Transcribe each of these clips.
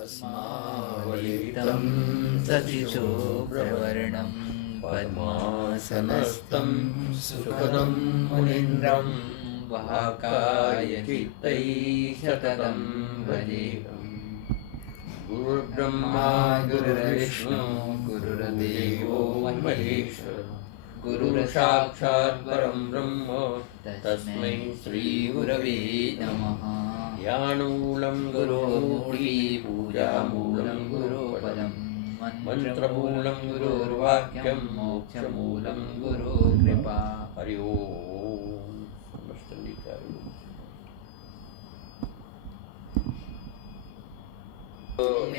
अस्मावलितं सतिशोभ्रवर्णं पद्मासनस्थं सुखदं मुनीन्द्रं वाकायचित्तैः सततं भजेऽहम्। गुरुर्ब्रह्मा गुरुर्विष्णु गुरुर्देवो महेश्वर गुरुसाक्षात् परं ब्रह्म तस्मै श्रीगुरवे नमः। ध्यानमूलं गुरोर्मूर्ति पूजामूलं गुरोपदं मन्त्रमूलं गुरोर्वाक्यं मोक्षमूलं गुरोर्कृपा। हरि ओम।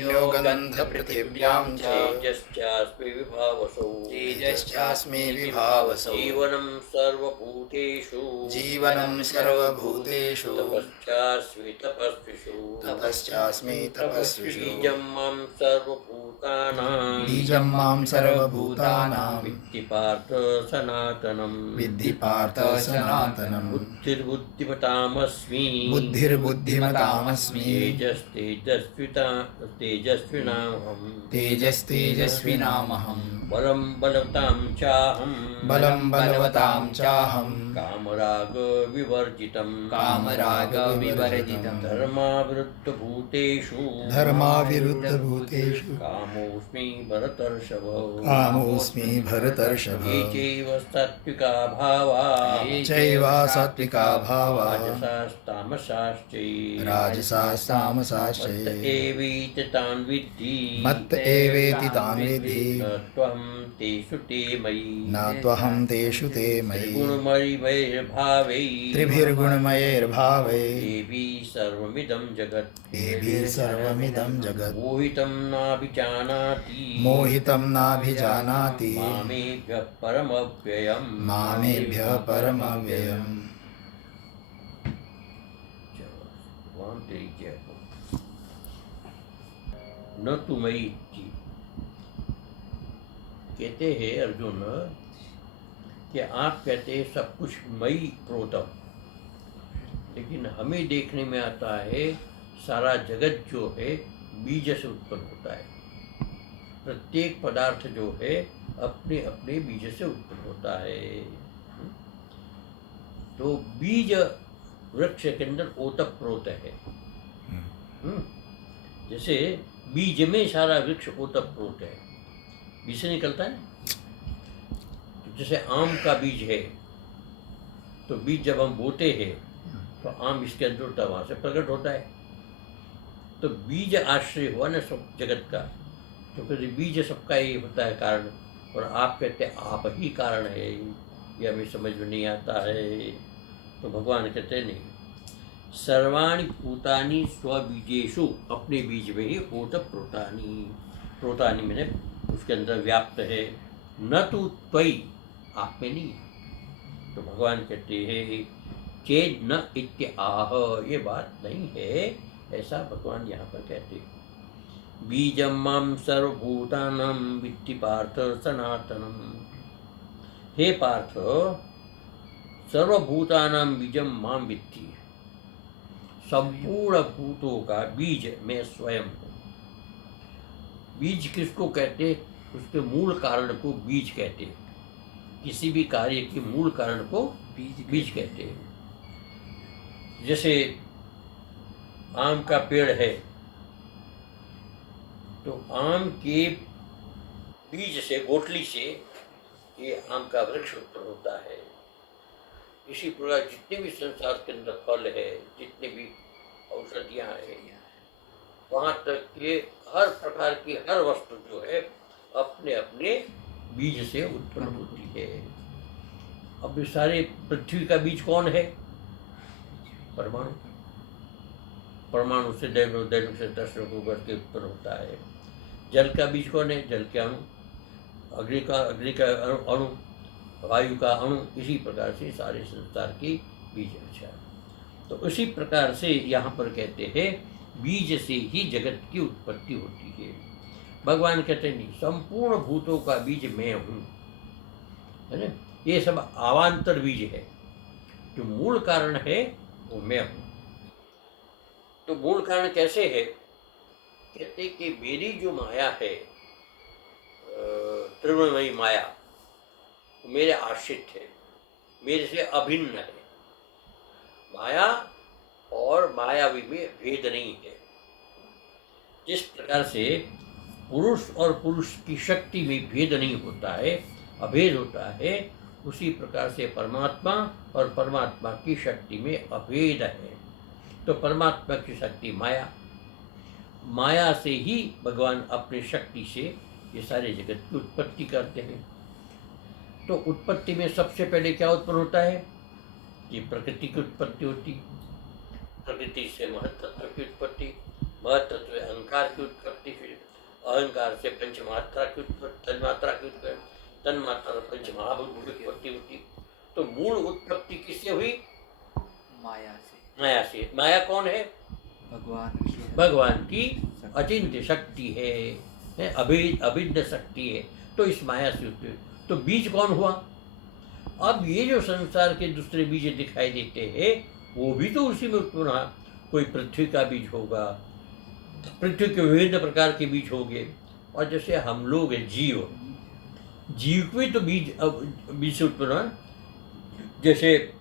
योगन्धपृथिव्यां च तेजश्चास्मि विभावसौ तेजश्चास्मि विभावसौ जीवनं सर्वभूतेषु जीवनं सर्वभूतेषु तपश्चास्मि तपस्विषु तपश्चास्मि तपस्विषु बीजं मां सर्वभूतानां बीजं मां सर्वभूतानां विद्धि पार्थ सनातनं विद्धि पार्थ सनातनं बुद्धिर्बुद्धिमतामस्मि बुद्धिर्बुद्धिमतामस्मि तेजस्विनामहम् तेजस्तेजस्विनामहं बलं बलवतां चाहं बलं बलवतां चाहं कामरागविवर्जितं कामरागविवर्जितं धर्मावृत्तभूतेषु धर्माविरुद्धभूतेषु कामोऽस्मि भरतर्षभ कामोऽस्मि भरतर्षभ ये चैव सात्विका भावा चैव सात्विका भावा राजसास्तामसाश्चैव राजसास्तामसाश्चैव एवेति तान् विद्धि मत्त एवेति तान् विद्धि न त्वं तेषु ते मयि न त्वहं तेषु ते मयि गुणमयिमैर्भावै त्रिभिर्गुणमयैर्भावै देवी सर्वमिदं जगत् देवी सर्वमिदं जगत् मोहितं नाभिजानाति मोहितं नाभिजानाति मामेभ्यः परमव्ययम् मामेभ्यः परमव्ययम्। भगवान तेरी जय हो। न तु मयि इति। कहते हैं अर्जुन कि आप कहते हैं सब कुछ मई प्रोतम, लेकिन हमें देखने में आता है सारा जगत जो है बीज से उत्पन्न होता है। प्रत्येक पदार्थ जो है अपने अपने बीज से उत्पन्न होता है। तो बीज वृक्ष के अंदर ओतप्रोत है। जैसे बीज में सारा वृक्ष ओतप्रोत है, बीज से निकलता है। तो जैसे आम का बीज है, तो बीज जब हम बोते हैं तो आम इसके अंदर होता है, वहाँ से प्रकट होता है। तो बीज आश्रय हुआ ना सब जगत का, तो फिर बीज सबका ही होता है कारण। और आप कहते हैं आप ही कारण है, ये हमें समझ में नहीं आता है। तो भगवान कहते हैं नहीं, सर्वाणि भूतानि स्वबीजेषु, अपने बीज में ही ओतप्रोतानि, प्रोतानि मैंने उसके अंदर व्याप्त है, न तो त्वयि, आप में नहीं। तो भगवान कहते हैं चेद न इत्य आह, ये बात नहीं है, ऐसा भगवान यहाँ पर कहते हैं। बीजं मां सर्वभूतानां विद्धि पार्थ सनातनम। हे पार्थ, सर्वभूतानां बीजं मां विद्धि, संपूर्ण भूतों का बीज मैं स्वयं हूँ। बीज किसको कहते हैं? उसके मूल कारण को बीज कहते हैं। किसी भी कार्य के मूल कारण को बीज कहते हैं। जैसे आम का पेड़ है, तो आम के बीज से, गोटली से ये आम का वृक्ष उत्पन्न होता है। इसी प्रकार जितने भी संसार के अंदर फल है, जितने भी औषधियाँ हैं, वहाँ तक के हर प्रकार की हर वस्तु जो है अपने अपने बीज से उत्पन्न होती है। अब ये सारे पृथ्वी का बीज कौन है? परमाणु। परमाणु से दैनिक से दशरथ को बढ़ के उत्पन्न होता है। जल का बीज कौन है? जल के अणु। अग्नि का अणु, वायु का अणु। इसी प्रकार से सारे संसार की बीज अच्छा। तो उसी प्रकार से यहाँ पर कहते हैं बीज से ही जगत की उत्पत्ति होती है। भगवान कहते नहीं, संपूर्ण भूतों का बीज मैं हूँ, है ना। ये सब अवान्तर बीज है, जो मूल कारण है वो मैं हूँ। तो मूल कारण कैसे है? कहते कि मेरी जो माया है, त्रिगुणमयी माया, मेरे आश्रित है, मेरे से अभिन्न है। माया और मायावी में भेद नहीं है। जिस प्रकार से पुरुष और पुरुष की शक्ति में भेद नहीं होता है, अभेद होता है, उसी प्रकार से परमात्मा और परमात्मा की शक्ति में अभेद है। तो परमात्मा की शक्ति माया, माया से ही भगवान अपनी शक्ति से ये सारे जगत की उत्पत्ति करते हैं। तो उत्पत्ति में सबसे पहले क्या उत्पन्न होता है? ये प्रकृति की उत्पत्ति होती। प्रकृति से महत्तत्व की उत्पत्ति, महत्तत्व से अहंकार की उत्पत्ति, फिर अहंकार से पंचमात्रा की उत्पत्ति, तन्मात्रा की उत्पत्ति, तन्मात्रा से पंचमहाभूत की उत्पत्ति होती। तो मूल उत्पत्ति किससे हुई? माया से। माया से। माया कौन है? भगवान की अचिंत्य शक्ति है, अभिन्न शक्ति है। तो इस माया से उत्पत्ति। तो बीज कौन हुआ? अब ये जो संसार के दूसरे बीज दिखाई देते हैं, वो भी तो उसी में उत्पन्न हुआ। कोई पृथ्वी का बीज होगा, पृथ्वी के विभिन्न प्रकार के बीज होंगे। और जैसे हम लोग हैं, जीव भी तो बीज से उत्पन्न हुआ। जैसे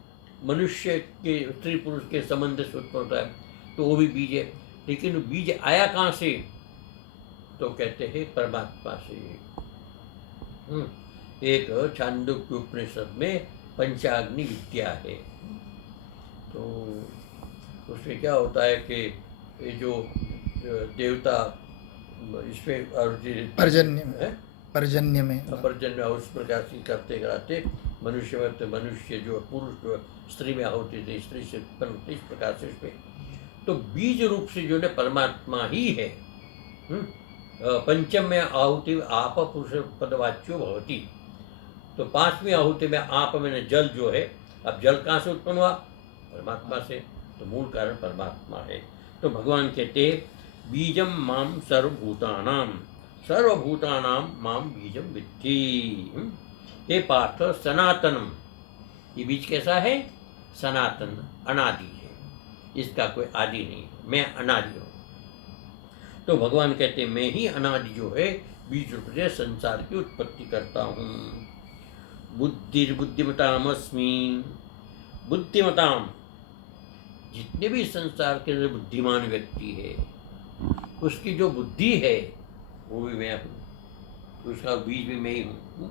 मनुष्य के स्त्री पुरुष के संबंध से उत्पन्न होता है, तो वो भी बीज है। लेकिन बीज आया कहाँ से? तो कहते हैं परमात्मा से। एक छांदोग्य उपनिषद में पंचाग्नि विद्या है। तो उसमें क्या होता है कि ये जो देवता इसमें पर्जन्य में उस प्रकार से करते कराते मनुष्य में, तो मनुष्य जो पुरुष स्त्री में आहुति थे, स्त्री से उत्पन्न होते, इस प्रकार से उसमें तो बीज रूप से जो है परमात्मा ही है। पंचम में आहुति आप पुरुष पदवाच्यो भवती। तो पांचवी आहुति में आप में जल जो है, अब जल कहाँ से उत्पन्न हुआ? परमात्मा से। तो मूल कारण परमात्मा है। तो भगवान कहते बीजम माम सर्वभूतानाम माम बीजम विद्धि। हे पार्थ, सनातनम, ये बीज कैसा है? सनातन, अनादि है, इसका कोई आदि नहीं, मैं अनादि हूँ। तो भगवान कहते मैं ही अनादि जो है बीज रूप से संसार की उत्पत्ति करता हूँ। बुद्धिमतामस्मि। बुद्धिमताम, जितने भी संसार के अंदर बुद्धिमान व्यक्ति है, उसकी जो बुद्धि है वो भी मैं हूँ, उसका बीज भी मैं ही हूँ।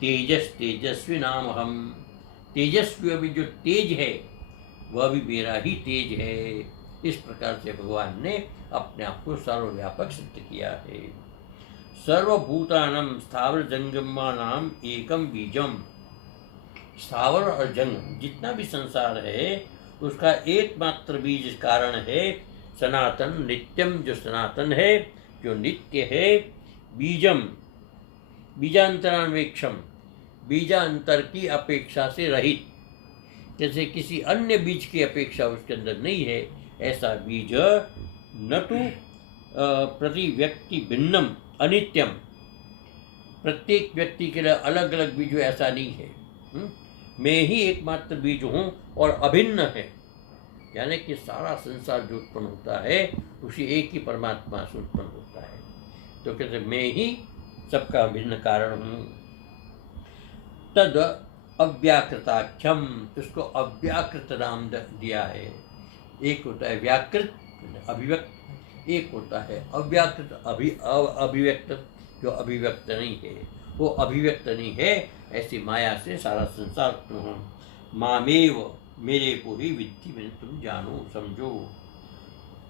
तेजस्वी नाम हम। तेजस्वी अभी जो तेज है वह भी मेरा ही तेज है। इस प्रकार से भगवान ने अपने आप को सर्वव्यापक सिद्ध किया है। सर्वभूतानां स्थावर जंगमानां एकम बीजम। स्थावर और जंगम जितना भी संसार है उसका एकमात्र बीज कारण है सनातन, नित्यम, जो सनातन है, जो नित्य है। बीजम, बीजांतरान्वेक्षम, बीजांतर की अपेक्षा से रहित। जैसे किसी अन्य बीज की अपेक्षा उसके अंदर नहीं है, ऐसा बीज न तो प्रति व्यक्ति भिन्नम अनित्यम, प्रत्येक व्यक्ति के लिए अलग अलग बीज ऐसा नहीं है। मैं ही एकमात्र बीज हूँ और अभिन्न है, यानी कि सारा संसार जो उत्पन्न होता है उसी एक ही परमात्मा से उत्पन्न होता है। तो कहते मैं ही सबका अभिन्न कारण हूँ। तद अव्याकृताख्यम, उसको अव्याकृत नाम दिया है। एक होता है व्याकृत अभिव्यक्त, एक होता है अव्याकृत अभिव्यक्त, जो अभिव्यक्त नहीं है, वो अभिव्यक्त नहीं है। ऐसी माया से सारा संसार उत्पन्न हो। मामेव, मेरे को ही विद्धि में तुम जानो समझो।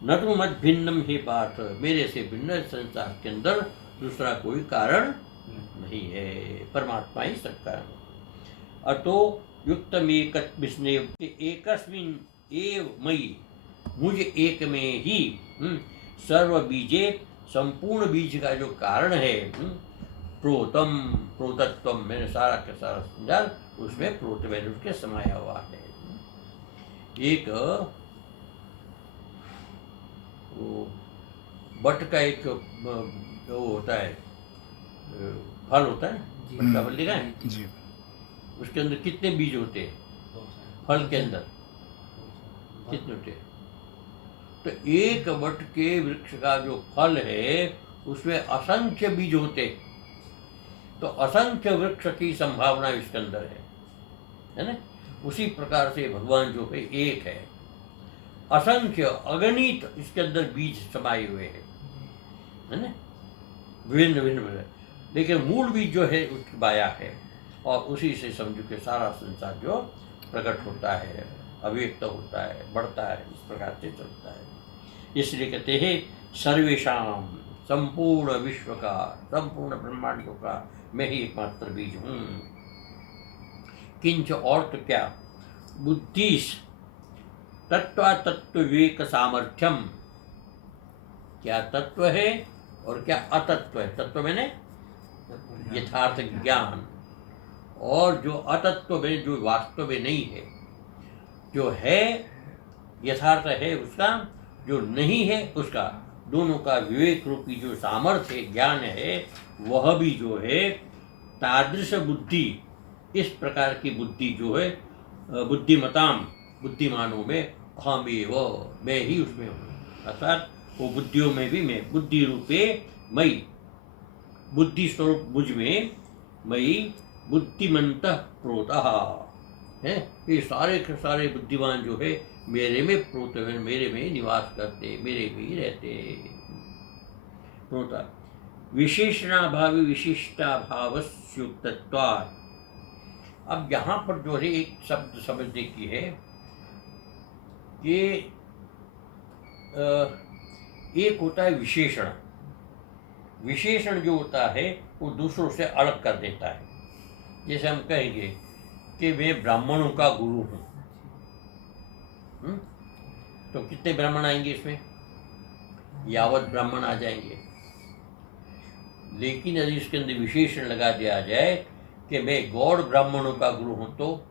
न तो मत भिन्नम हे पार्थ, मेरे से भिन्न संसार के अंदर दूसरा कोई कारण नहीं है, परमात्मा ही सब कारण। अतो युक्तमेकस्मिन् एकस्मिन् एव मयि, मुझ एक में ही सर्व बीजे, संपूर्ण बीज का जो कारण है, प्रोतम प्रोतत्वम, मैंने सारा का सारा समझा, उसमें प्रोत मैंने उसके समाया हुआ है। एक वो बट का एक वो होता है, फल होता है, बट का फल देखा है जी। उसके अंदर कितने बीज होते हैं? फल के अंदर कितने होते हैं? तो एक वट के वृक्ष का जो फल है उसमें असंख्य बीज होते, तो असंख्य वृक्ष की संभावना इसके अंदर है ना। उसी प्रकार से भगवान जो है एक है, असंख्य अगणित इसके अंदर बीज समाये हुए हैं, है ना, विभिन्न विभिन्न, लेकिन मूल बीज जो है उसकी माया है, और उसी से समझो कि सारा संसार जो प्रकट होता है, अभिव्यक्त होता है, बढ़ता है, इस प्रकार से चलता है। इसलिए कहते हैं सर्वेशाम, संपूर्ण विश्व का, संपूर्ण ब्रह्मांडों का मैं ही एकमात्र बीज हूँ। किंच, और तो क्या, बुद्धिस तत्व विवेक सामर्थ्यम, क्या तत्व है और क्या अतत्व है। तत्व मैंने यथार्थ ज्ञान, और जो अतत्व में जो वास्तव में नहीं है, जो है यथार्थ है उसका, जो नहीं है उसका, दोनों का विवेक रूपी जो सामर्थ्य ज्ञान है, वह भी जो है तादृश बुद्धि, इस प्रकार की बुद्धि जो है बुद्धिमताम, बुद्धिमानों में अहमेव, मैं ही उसमें हूँ। अर्थात वो बुद्धियों में भी मैं, बुद्धि रूपे मई, बुद्धि स्वरूप मुझ में मई बुद्धिमंत प्रोतः है। ये सारे के सारे बुद्धिमान जो है मेरे में प्रोत है, मेरे में निवास करते, मेरे में ही रहते। प्रोता विशेषणाभावी विशिष्टाभावस्युक्तत्वात्। अब यहाँ पर जो है एक शब्द समझने की है कि एक होता है विशेषण। विशेषण जो होता है वो दूसरों से अलग कर देता है। जैसे हम कहेंगे कि मैं ब्राह्मणों का गुरु हूँ, तो कितने ब्राह्मण आएंगे इसमें? यावत ब्राह्मण आ जाएंगे। लेकिन यदि इसके अंदर विशेषण लगा दिया जाए कि मैं गौड़ ब्राह्मणों का गुरु हूँ, तो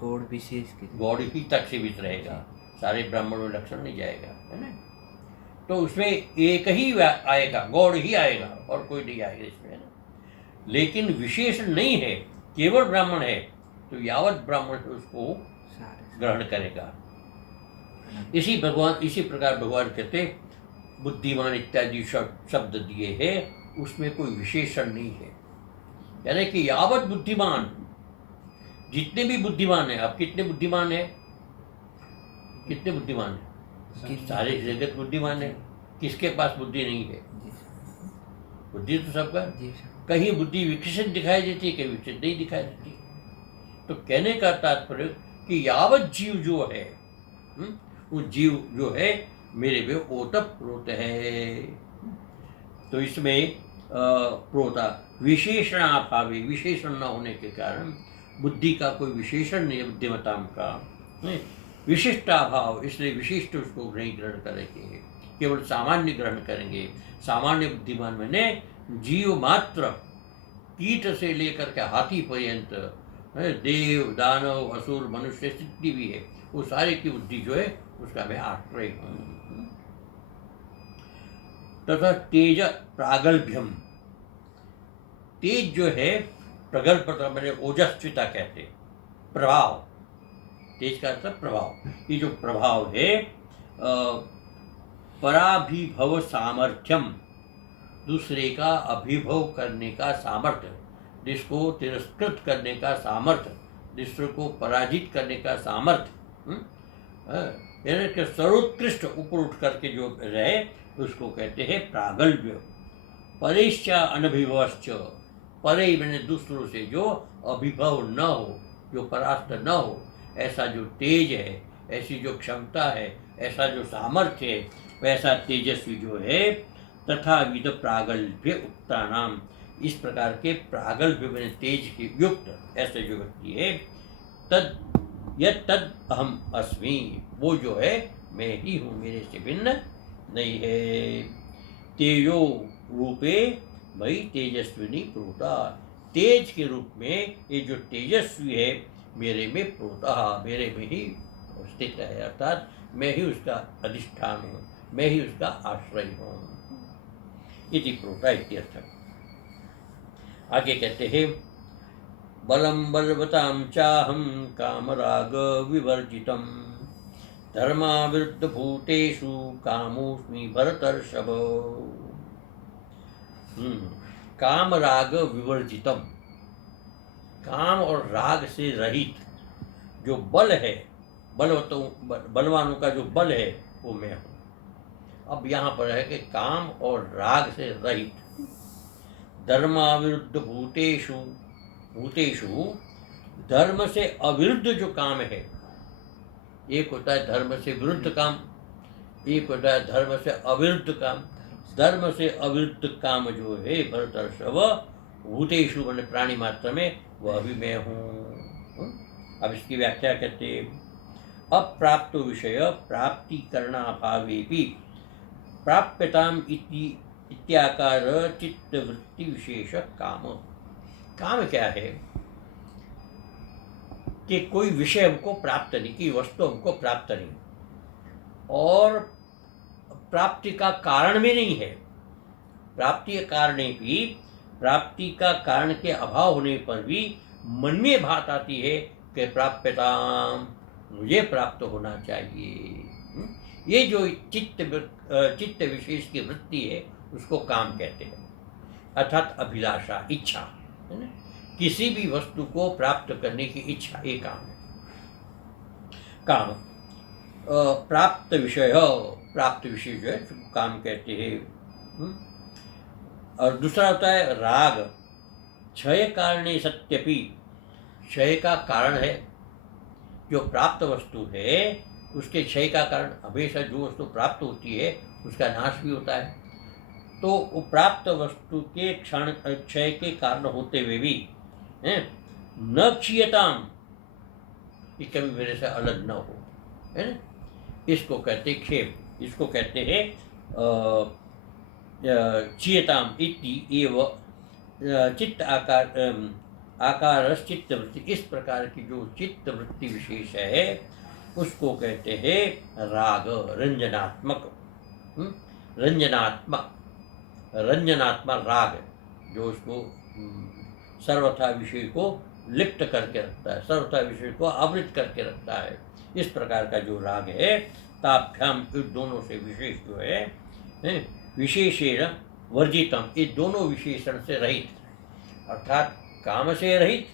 गौड़ विशेष के गौड़ ही तक सीमित रहेगा, सारे ब्राह्मणों में लक्षण नहीं जाएगा, है ना। तो उसमें एक ही आएगा, गौड़ ही आएगा, और कोई नहीं आएगा इसमें, है ना। लेकिन विशेषण नहीं है, केवल ब्राह्मण है, तो यावत ब्राह्मण उसको ग्रहण करेगा। इसी प्रकार भगवान कहते बुद्धिमान इत्यादि शब्द दिए हैं, उसमें कोई विशेषण नहीं है। यानी कि यावत बुद्धिमान, जितने भी बुद्धिमान है, आप कितने बुद्धिमान है? कितने बुद्धिमान है? सारे जगत बुद्धिमान है। किसके पास बुद्धि नहीं है? बुद्धि तो सबका। कहीं बुद्धि विकसित दिखाई देती है, कहीं विकसित नहीं दिखाई देती। तो कहने का तात्पर्य कि यावत जीव जो है, वो जीव जो है मेरे में ओतप्रोत है। तो इसमें प्रोता विशेषणाभावी, विशेषण न होने के कारण बुद्धि का कोई विशेषण नहीं है, बुद्धिमताम का विशिष्टाभाव, इसलिए विशिष्ट उसको नहीं ग्रहण करेंगे, केवल सामान्य ग्रहण करेंगे। सामान्य बुद्धिमान मैंने जीव मात्र, कीट से लेकर के हाथी पर्यंत, देव दानव असुर मनुष्य जितनी भी है, वो सारे की बुद्धि जो है उसका मैं आश्रय हूँ। तथा तेज प्रागल्भ्यम, तेज जो है प्रगल्भता मैंने ओजस्विता कहते, प्रभाव, तेज का अर्थ प्रभाव। ये जो प्रभाव है पराभिभव सामर्थ्यम, दूसरे का अभिभव करने का सामर्थ्य, जिसको तिरस्कृत करने का सामर्थ्य, दूसरे को पराजित करने का सामर्थ्य, यानी कि सर्वोत्कृष्ट ऊपर उठ करके जो रहे उसको कहते हैं प्रागल्भ्य। परेश्च अनभिभवश्च, परे मैंने दूसरों से जो अभिभव न हो, जो परास्त न हो, ऐसा जो तेज है, ऐसी जो क्षमता है, ऐसा जो सामर्थ्य है, वैसा तेजस्वी जो है। तथा विद प्रागल्भ्य उक्तानाम, इस प्रकार के प्रागल्भ्य मैंने तेज के युक्त ऐसे जो व्यक्ति है, तद अहम अस्मि, वो जो है मैं ही हूँ, मेरे से भिन्न नहीं है। तेजो रूपे मई तेजस्विनी प्रोता, तेज के रूप में ये जो तेजस्वी है मेरे में प्रोता, मेरे में ही स्थित है, अर्थात मैं ही उसका अधिष्ठान हूँ, मैं ही उसका आश्रय हूँ। इति प्रोता इत्यर्थ। आगे कहते हैं बलम बलवतां चाहं कामराग विवर्जितम्, धर्माविरुद्ध भूतेषु कामोऽस्मि भरतर्षभ। काम राग विवर्जितम, काम और राग से रहित जो बल है, बलवानों का जो बल है वो मैं हूँ। अब यहाँ पर है कि काम और राग से रहित, धर्माविरुद्ध भूतेषु, भूतेषु धर्म से अविरुद्ध जो काम है, एक होता है धर्म से विरुद्ध काम, एक होता है धर्म से अविरुद्ध काम। धर्म से अविरुद्ध काम जो है भरतर्षभ, भूतेषु मैंने प्राणी मात्र में, वह भी मैं हूँ। अब इसकी व्याख्या करते हैं, अप्राप्त विषय प्राप्ति करणाभावेपि प्राप्यताम इत्याकार चित्तवृत्ति विशेष काम। काम क्या है कि कोई विषय हमको प्राप्त नहीं, की वस्तु हमको प्राप्त नहीं, और प्राप्ति का कारण भी नहीं है। प्राप्ति के कारण भी, प्राप्ति का कारण के अभाव होने पर भी मन में बात आती है कि प्राप्यताम, मुझे प्राप्त होना चाहिए। ये जो चित्त विशेष की वृत्ति है उसको काम कहते हैं, अर्थात अभिलाषा, इच्छा है ना, किसी भी वस्तु को प्राप्त करने की इच्छा, ये काम है। काम प्राप्त विषय, प्राप्त विषय जो है काम कहते हैं। और दूसरा होता है राग, क्षय कारणे सत्यपि, क्षय का कारण है। जो प्राप्त वस्तु है उसके क्षय का कारण, हमेशा जो वस्तु प्राप्त होती है उसका नाश भी होता है। तो वो प्राप्त वस्तु के क्षय के कारण होते हुए भी न क्षीयताम, कि कभी मेरे से अलग न हो, है ना, इसको कहते क्षेप, इसको कहते हैं क्षीयताम इति एव चित्त आकार चित्त वृत्ति। इस प्रकार की जो चित्त वृत्ति विशेष है उसको कहते हैं राग, रंजनात्मक, रंजनात्मा राग, जो उसको सर्वथा विषय को लिप्त करके रखता है, सर्वथा विषय को आवृत करके रखता है। इस प्रकार का जो राग है, ताभ्याम, इस दोनों से विशेष जो है विशेषेण वर्जितम, ये दोनों विशेषण से रहित, अर्थात काम से रहित,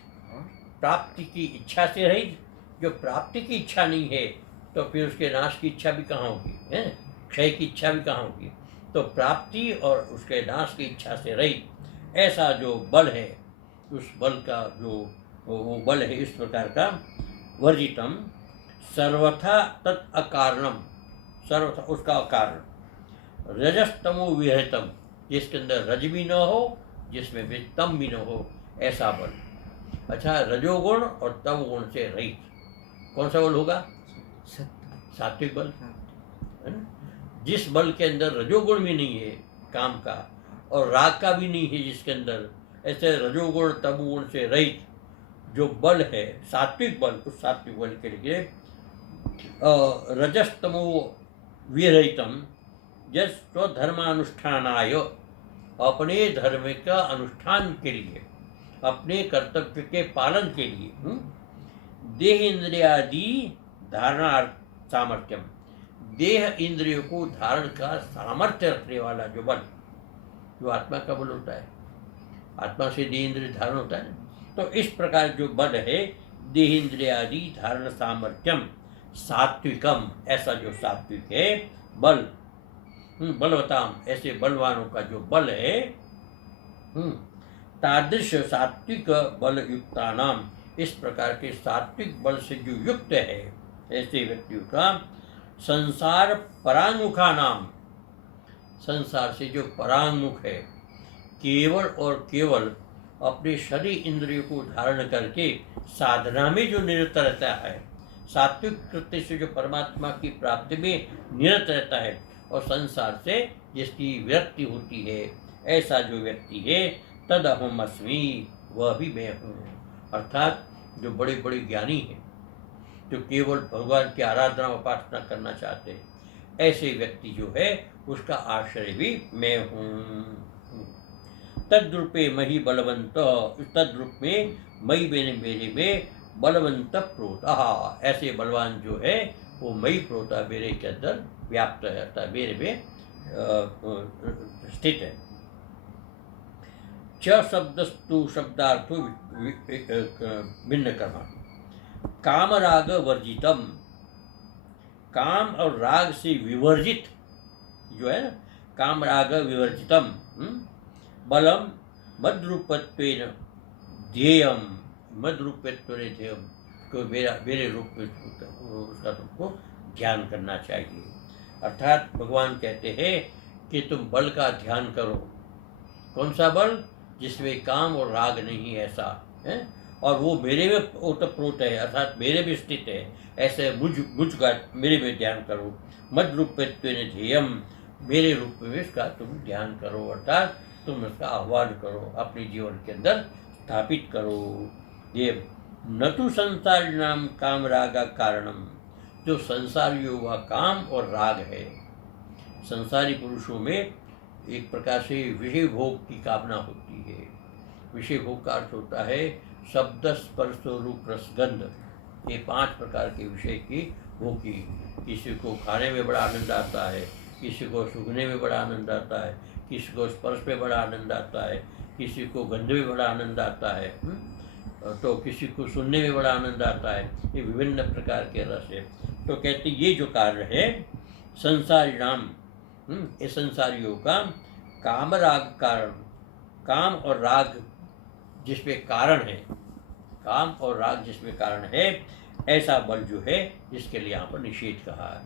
प्राप्ति की इच्छा से रहित। जो प्राप्ति की इच्छा नहीं है तो फिर उसके नाश की इच्छा भी कहाँ होगी, है, क्षय की इच्छा भी कहाँ होगी। तो प्राप्ति और उसके नाश की इच्छा से रहित ऐसा जो बल है, उस बल का जो वो बल है इस प्रकार का, वर्जितम सर्वथा तत् अकारणम, सर्वथा उसका अकारण, रजस्तमो विरहितम, जिसके अंदर रज भी न हो, जिसमें भी तम भी न हो, ऐसा बल। अच्छा, रजोगुण और तम गुण से रहित कौन सा बल होगा? सात्विक बल, है ना। जिस बल के अंदर रजोगुण भी नहीं है काम का, और राग का भी नहीं है जिसके अंदर, ऐसे रजोगुण तमोगुण से रहित जो बल है, सात्विक बल, उस सात्विक बल के लिए रजस्तमो विरहितम यह स्वधर्मानुष्ठानाय, अपने धर्म का अनुष्ठान के लिए, अपने कर्तव्य के पालन के लिए, देह इंद्रियादि धारणा सामर्थ्यम, देह इंद्रियों को धारण का सामर्थ्य रखने वाला जो बल, जो आत्मा का बल होता है, आत्मा से देह इंद्रिय धारण होता है। तो इस प्रकार जो बल है, देह इंद्रियादि धारण सामर्थ्यम सात्विकम, ऐसा जो सात्विक है बल, बलवताम, ऐसे बलवानों का जो बल है, तादृश सात्विक बल युक्ता नाम, इस प्रकार के सात्विक बल से जो युक्त है ऐसे व्यक्तियों का संसार परांगमुखा नाम, संसार से जो परांगमुख है, केवल और केवल अपने शरीर इंद्रियों को धारण करके साधना में जो निरत रहता है, सात्विक कृत्य से जो परमात्मा की प्राप्ति में निरत रहता है, और संसार से जिसकी विरक्ति होती है, ऐसा जो व्यक्ति है, तद अहम अस्मि, वह भी मैं हूँ। अर्थात जो बड़े बड़े ज्ञानी हैं, जो केवल भगवान की आराधना उपासना करना चाहते हैं, ऐसे व्यक्ति जो है उसका आश्रय भी मैं हूँ। तद्रूपे मही बलवंत, तद्रूप में मई मेरे में बलवंत प्रोत, ऐसे बलवान जो है वो मई प्रोता मेरे के अंदर व्याप्त है, अर्थात मेरे में स्थित है। च शब्दस्तु शब्दार्थो भिन्न कर्म काम राग वर्जितम, काम और राग से विवर्जित जो है ना, काम राग विवर्जितम बलम मद्रूपत्वेन ध्येयम, मद्रूपत्वेन ध्येयम, को मेरे रूप में उसका तुमको ध्यान करना चाहिए। अर्थात भगवान कहते हैं कि तुम बल का ध्यान करो। कौन सा बल? जिसमें काम और राग नहीं, ऐसा है, और वो मेरे में ओतप्रोत है, अर्थात मेरे में स्थित है, ऐसे मुझ का मेरे में ध्यान करो। मद रूपत्वेन ध्येयम, मेरे रूप में इसका तुम ध्यान करो, अर्थात तुम इसका आह्वान करो, अपने जीवन के अंदर स्थापित करो। ये न तो संसारी नाम काम रागा कारणम, जो संसारियों का काम और राग है। संसारी पुरुषों में एक प्रकार से विषय भोग की कामना होती है। विषय भोग का अर्थ होता है शब्द स्पर्श रूप रसगंध, ये 5 प्रकार के विषय की भोग की। किसी को खाने में बड़ा आनंद आता है, किसी को सूंघने में बड़ा आनंद आता है, किसी को स्पर्श में बड़ा आनंद आता है, किसी को गंध में बड़ा आनंद आता है, तो किसी को सुनने में बड़ा आनंद आता है। ये विभिन्न प्रकार के रस है। तो कहते ये जो कार्य है संसारी नाम, ये संसारियों का काम राग कारण, काम और राग जिसमें कारण है, काम और राग जिसमें कारण है, ऐसा बल जो है जिसके लिए यहाँ पर निषेध कहा है,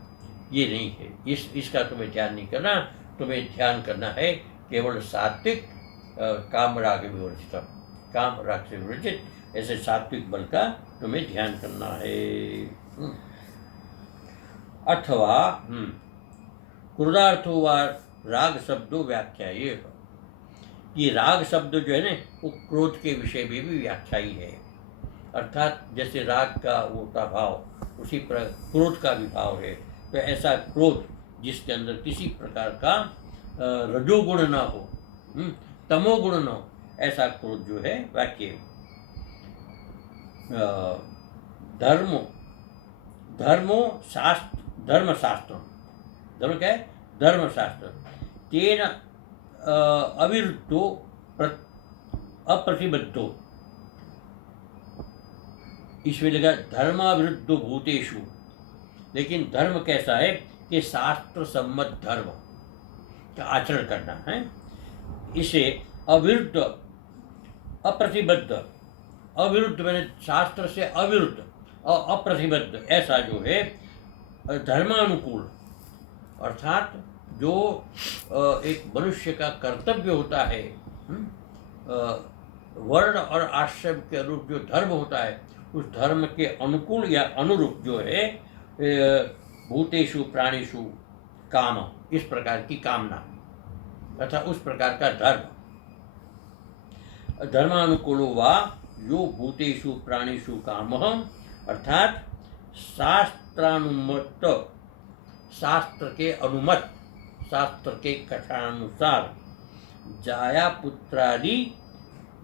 ये नहीं है। इसका तुम्हें ध्यान नहीं करना, तुम्हें ध्यान करना है केवल सात्विक काम राग विवर्जित, काम राग से विवर्जित ऐसे सात्विक बल का तुम्हें ध्यान करना है। अथवा क्रोधार्थो व राग शब्दों व्याख्या, ये राग शब्द जो है ना वो क्रोध के विषय में भी व्याख्यायी है। अर्थात जैसे राग का वो का भाव, उसी पर क्रोध का भी भाव है। तो ऐसा क्रोध जिसके अंदर किसी प्रकार का रजोगुण ना हो, तमोगुण ना हो, ऐसा क्रोध जो है वाक्य धर्मशास्त्र, धर्म क्या है? धर्मशास्त्र तेन अविरुद्धो अप्रतिबद्धो, इसमें लगा धर्माविरुद्धो भूतेषु, लेकिन धर्म कैसा है कि शास्त्र सम्मत धर्म का आचरण करना है। इसे अविरुद्ध, अप्रतिबद्ध, अविरुद्ध मैंने शास्त्र से अविरुद्ध और अप्रतिबद्ध, ऐसा जो है धर्मानुकूल, अर्थात जो एक मनुष्य का कर्तव्य होता है, वर्ण और आश्रम के अनुरूप जो धर्म होता है, उस धर्म के अनुकूल या अनुरूप जो है भूतेषु प्राणीषु काम, इस प्रकार की कामना तथा उस प्रकार का धर्म। धर्मानुकूलो वा यो भूतेषु प्राणीषु काम, अर्थात शास्त्रानुमत, शास्त्र के अनुमत, शास्त्र के कथनानुसार जाया पुत्रादि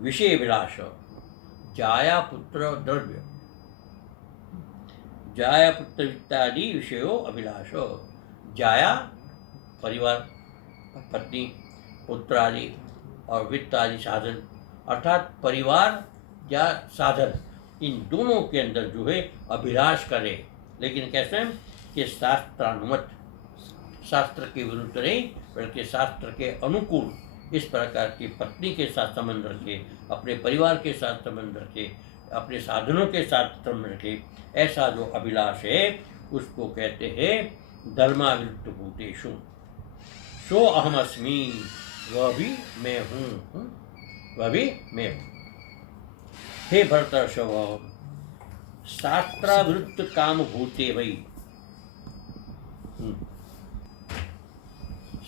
विषय विलास, जाया पुत्र द्रव्य, जाया पुत्र इत्यादि विषयों अभिलाष। जाया परिवार, पत्नी, पुत्र आदि और वित्त आदि साधन, अर्थात परिवार या साधन, इन दोनों के अंदर जो है अभिलाष करे, लेकिन कैसे कि शास्त्रानुमत, शास्त्र के विरुद्ध नहीं बल्कि शास्त्र के अनुकूल, इस प्रकार की पत्नी के साथ संबंध रखे, अपने परिवार के साथ संबंध रखे, अपने साधनों के साथ संबंध रखे, ऐसा जो अभिलाष है उसको कहते हैं धर्माविरुद्ध भूतेषु। सो अहम अस्मि, वह भी मैं हूँ, वह भी मैं हूँ। हे भरतर्षभ, शास्त्राविरुद्ध काम भूते वही,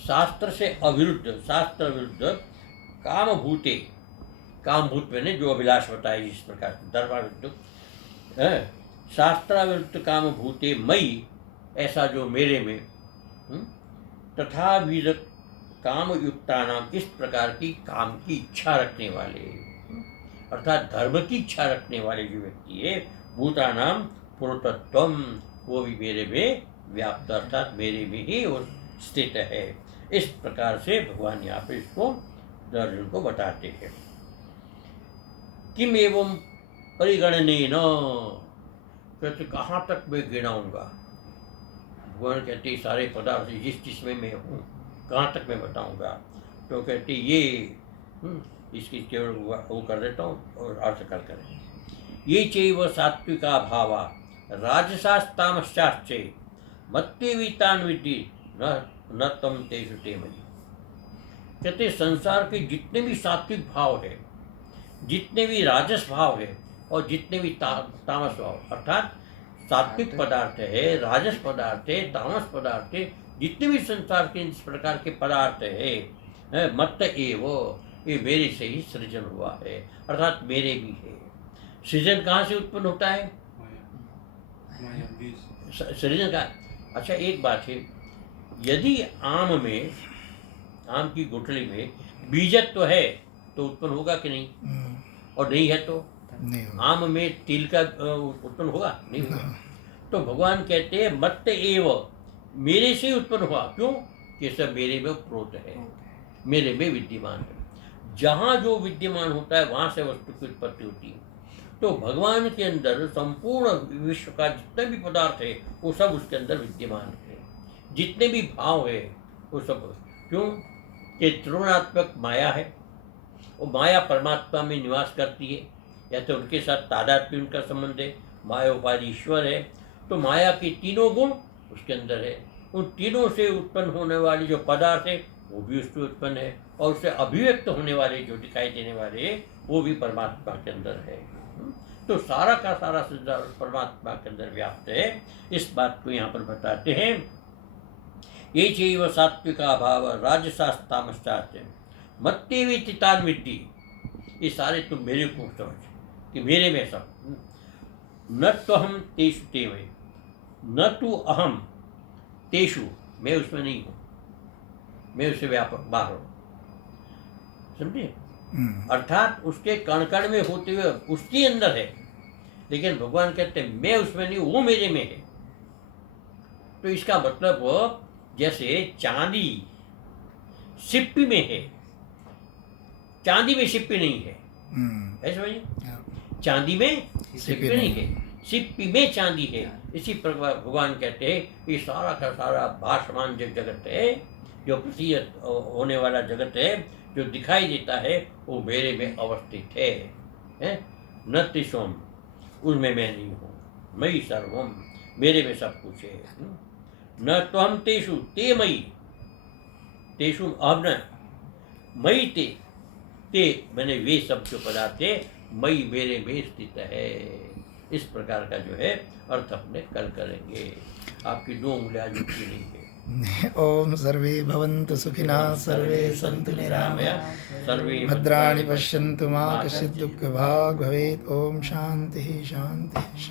शास्त्र से अविरुद्ध, शास्त्र विरुद्ध काम भूते, काम भूत मैंने जो अभिलाष बताया जिस प्रकार धर्माविरुद्ध, शास्त्राविरुद्ध काम भूते मई, ऐसा जो मेरे में, तथा विद काम युक्ता नाम, इस प्रकार की काम की इच्छा रखने वाले, अर्थात धर्म की इच्छा रखने वाले जो व्यक्ति है, भूता नाम पुरुषत्वम, वो भी मेरे में व्याप्त अर्थात मेरे में ही वो स्थित है। इस प्रकार से भगवान यहाँ पे इसको अर्जुन को बताते हैं। किम एवं परिगणनेन, कहते कहाँ तक मैं गिनाऊंगा। भगवान कहते सारे पदार्थ जिस जिसमें मैं हूँ कहाँ तक मैं बताऊंगा। तो कहते ये इसकी केवल वो कर देता हूँ और अर्थ कर करें। ये चैव सात्विका भावा राजसास्तामश्चाश्चे मत्तेवितान विद्धि न तम तेषु ते मयि। कहते संसार के जितने भी सात्विक भाव है, जितने भी राजस भाव है और जितने भी तामस भाव, अर्थात सात्विक पदार्थ है, राजस पदार्थ है, तामस पदार्थ है, जितने भी संसार के इस प्रकार के पदार्थ है, मत एव, ये मेरे से ही सृजन हुआ है, अर्थात मेरे भी है। सृजन कहाँ से उत्पन्न होता है? सृजन का, अच्छा एक बात है, यदि आम में, आम की गुठली में बीजत्व है तो उत्पन्न होगा कि नहीं? और नहीं है तो नहीं होगा। आम में तिल का उत्पन्न होगा? नहीं होगा। तो भगवान कहते हैं मत एव, मेरे से उत्पन्न हुआ। क्यों? ये सब मेरे में प्रोत है, मेरे में विद्यमान है। जहाँ जो विद्यमान होता है वहाँ से वस्तु की उत्पत्ति होती है। तो भगवान के अंदर संपूर्ण विश्व का जितने भी पदार्थ है वो सब उसके अंदर विद्यमान है। जितने भी भाव है वो सब, क्यों कि त्रिगुणात्मक माया है, वो माया परमात्मा में निवास करती है, या तो उनके साथ तादात्म्य उनका संबंध है। माया उपाधि ईश्वर है, तो माया के तीनों गुण उसके अंदर है। उन तीनों से उत्पन्न होने वाली जो पदार्थ है वो भी उससे उत्पन्न है, और उससे अभिव्यक्त होने वाले जो दिखाई देने वाले वो भी परमात्मा के अंदर है। तो सारा का सारा संसार परमात्मा के अंदर व्याप्त है। इस बात को यहाँ पर बताते हैं। ये चैव सात्विका भाव राजसास्तामश्चास्ते मत्तेवितान विद्धि। ये सारे तुम मेरे को समझ कि मेरे में सब। न तो हम तेषु ते मयि, न तो अहम तेषु, मैं उसमें नहीं हूँ, मैं उससे व्यापक बाहर हूँ। समझे? अर्थात उसके कण कण में होते हुए उसके अंदर है, लेकिन भगवान कहते हैं मैं उसमें नहीं, वो मेरे में है। तो इसका मतलब वो जैसे चांदी सिप्पी में है, चांदी में सिप्पी नहीं है, ऐसे समझिए, चांदी में सिप्पी नहीं है, सिप्पी में चांदी है। इसी प्रकार भगवान कहते हैं ये सारा का सारा भासमान जो जगत है, जो प्रतीत होने वाला जगत है, जो दिखाई देता है, वो मेरे में अवस्थित है? न तिसोम, उसमें मैं नहीं हूँ, मयि सर्वम, मेरे में सब कुछ है। न तो हम तेषु ते मयि, तेषु अहम न, मयि ते मैंने वे सब जो पदार्थ है मयि मेरे में स्थित है। इस प्रकार का जो है अर्थ अपने कल करेंगे। आपकी 2 उंगलियां जुटी नहीं है। ओम सर्वे भवन्तु सुखिनः, सर्वे सन्तु निरामयाः, सर्वे भद्राणि पश्यन्तु मा कश्चित् दुःखभाग् भवेत्। ओम शान्तिः शान्तिः शान्तिः।